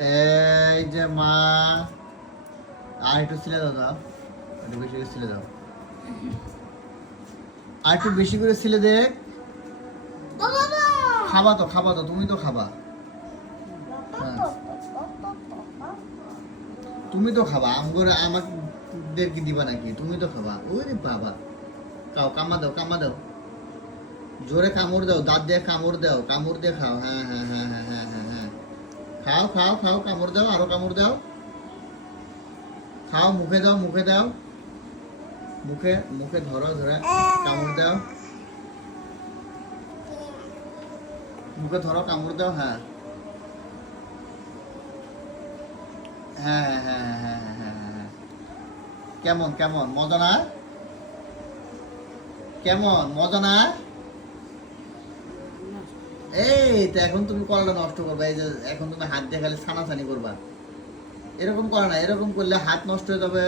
এই যে মা, আর একটু ছিলে দাও, একটু বেশি করে ছিলে দাও, আর একটু বেশি করে ছিলে দেখ। খাবা তো তুমি তো খাবা। হ্যাঁ, তুমি তো খাবা, আমাদেরকে দিবা নাকি? তুমি তো খাবা। ওরে বাবা, খাও, কামা দাও, কামা দাও, জোরে কামড় দাও, দাঁত দিয়ে কামড় দাও, কামড় দিয়ে খাও। হ্যাঁ হ্যাঁ হ্যাঁ হ্যাঁ হ্যাঁ হ্যাঁ হ্যাঁ, খাও খাও খাও, কামড় দাও, আরো কামড় দাও, খাও, মুখে দাও, মুখে দাও, মুখে মুখে ধরো, ধরে কামড় দাও, মুখে ধরো, কামড় দাও। হ্যাঁ হ্যাঁ হ্যাঁ হ্যাঁ হ্যাঁ হ্যাঁ হ্যাঁ হ্যাঁ হ্যাঁ। কেমন কেমন, মজা না? কেমন মজা না? এই তো এখন তুমি কলাটা নষ্ট করবা, এই যে এখন তুমি হাত দিয়ে খালি ছানাছানি করবা। এরকম করে না, এরকম করলে হাত নষ্ট হয়ে যাবে।